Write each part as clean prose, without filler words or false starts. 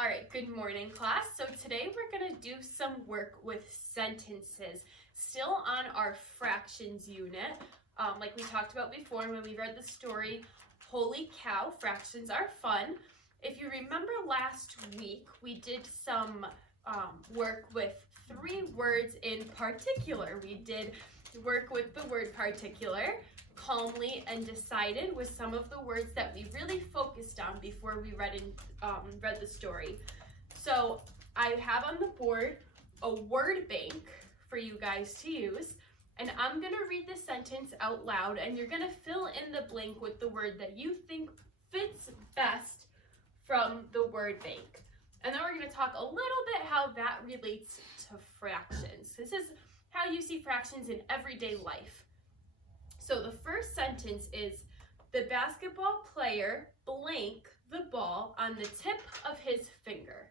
All right, good morning, class. So today we're going to do some work with sentences, still on our fractions unit. Like we talked about before when we read the story, Holy Cow, Fractions Are Fun. If you remember last week, we did some work with 3 words in particular. We did work with the word particular, calmly, and decided with some of the words that we really focused on before we read the story. So I have on the board a word bank for you guys to use, and I'm going to read the sentence out loud, and you're going to fill in the blank with the word that you think fits best from the word bank. And then we're going to talk a little bit how that relates to fractions. This is how you see fractions in everyday life. So the first sentence is, the basketball player blank the ball on the tip of his finger.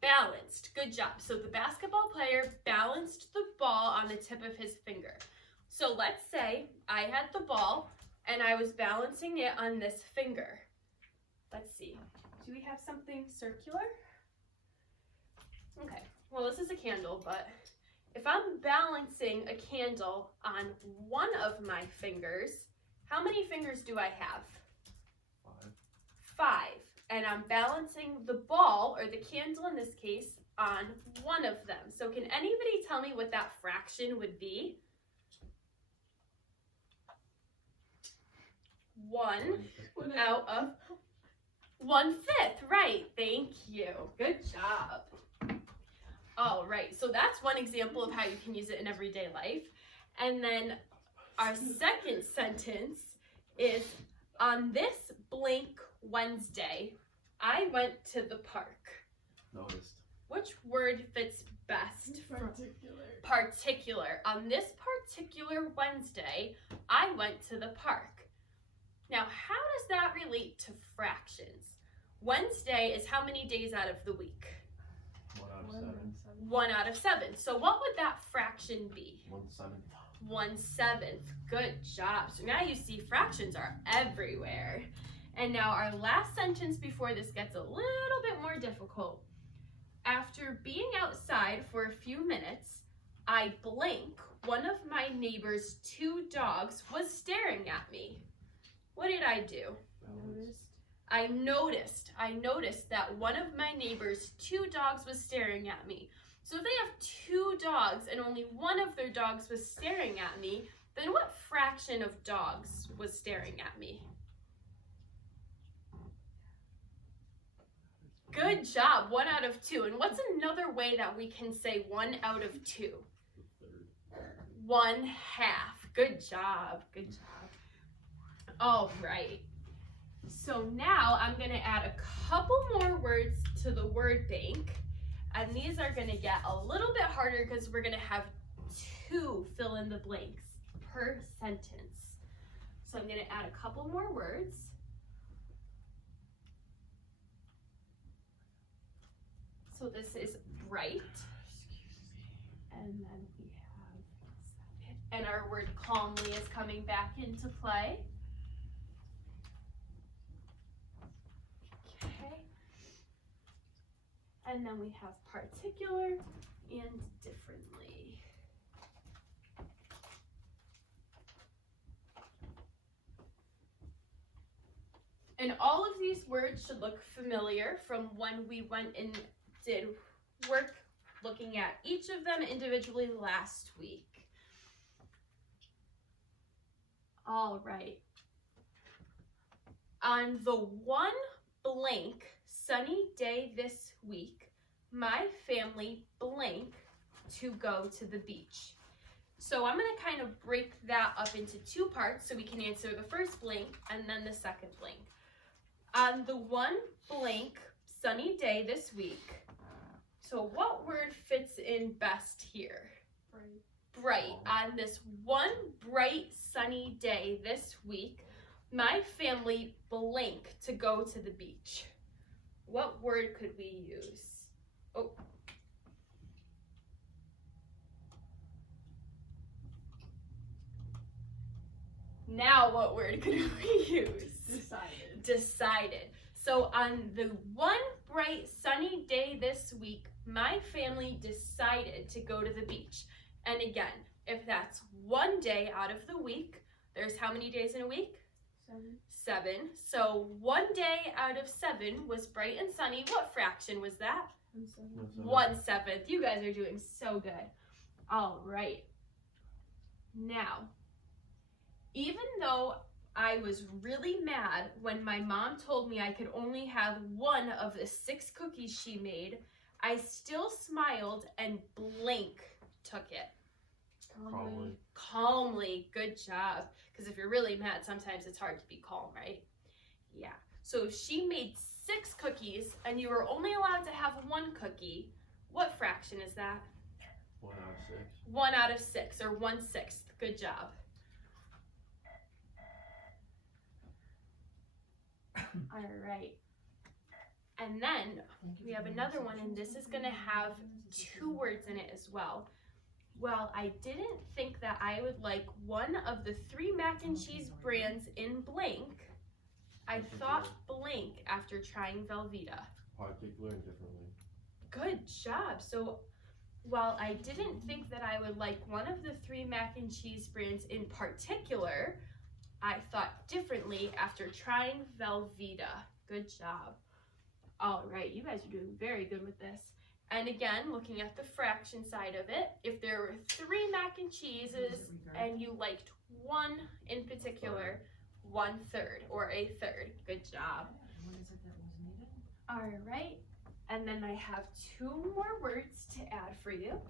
Balanced. Good job. So the basketball player balanced the ball on the tip of his finger. So let's say I had the ball and I was balancing it on this finger. Let's see. Do we have something circular? Okay. Well, this is a candle, but if I'm balancing a candle on one of my fingers, how many fingers do I have? 5. And I'm balancing the ball, or the candle in this case, on one of them. So can anybody tell me what that fraction would be? 1 out of 1/5. Right. Thank you. Good job. All right, so that's one example of how you can use it in everyday life. And then our second sentence is, on this blank Wednesday, I went to the park. Noticed. Which word fits best? Particular. Particular. On this particular Wednesday, I went to the park. Now, how does that relate to fractions? Wednesday is how many days out of the week? 1 out of 7. 1 out of 7. So what would that fraction be? 1/7. 1/7. Good job. So now you see fractions are everywhere. And now our last sentence before this gets a little bit more difficult. After being outside for a few minutes, I blank one of my neighbor's 2 dogs was staring at me. What did I do? I noticed that one of my neighbor's 2 dogs was staring at me. So if they have 2 dogs and only one of their dogs was staring at me, then what fraction of dogs was staring at me? Good job, 1 out of 2. And what's another way that we can say 1 out of 2? 1/2. Good job, good job. All right. So now I'm going to add a couple more words to the word bank, and these are going to get a little bit harder because we're going to have 2 fill in the blanks per sentence. So I'm going to add a couple more words. So this is bright, and then we have, and our word calmly is coming back into play. And then we have particular and differently. And all of these words should look familiar from when we went and did work looking at each of them individually last week. All right. On the 1 blank sunny day this week, my family blank to go to the beach. So I'm going to kind of break that up into 2 parts so we can answer the first blank and then the second blank. On the 1 blank sunny day this week, so what word fits in best here? Bright. On this 1 bright sunny day this week, my family blank to go to the beach. What word could we use? Oh. Now what word could we use? Decided. Decided. So on the one bright sunny day this week, my family decided to go to the beach. And again, if that's one day out of the week, there's how many days in a week? 7. So 1 day out of 7 was bright and sunny. What fraction was that? 1/7. You guys are doing so good. All right. Now, even though I was really mad when my mom told me I could only have one of the 6 cookies she made, I still smiled and blank took it. Calmly. Good job. Because if you're really mad, sometimes it's hard to be calm, right? Yeah. So if she made 6 cookies and you were only allowed to have 1 cookie, what fraction is that? 1 out of 6. 1 out of 6, or 1/6. Good job. All right. And then we have another one, and this is going to have 2 words in it as well. Well, I didn't think that I would like one of the 3 mac and cheese brands in blank. I thought blank after trying Velveeta. Particular and differently. Good job. So while I didn't think that I would like one of the 3 mac and cheese brands in particular, I thought differently after trying Velveeta. Good job. All right, you guys are doing very good with this. And again, looking at the fraction side of it, if there were 3 mac and cheeses and you liked one in particular, 1/3 or a third. Good job. All right, and then I have 2 more words to add for you.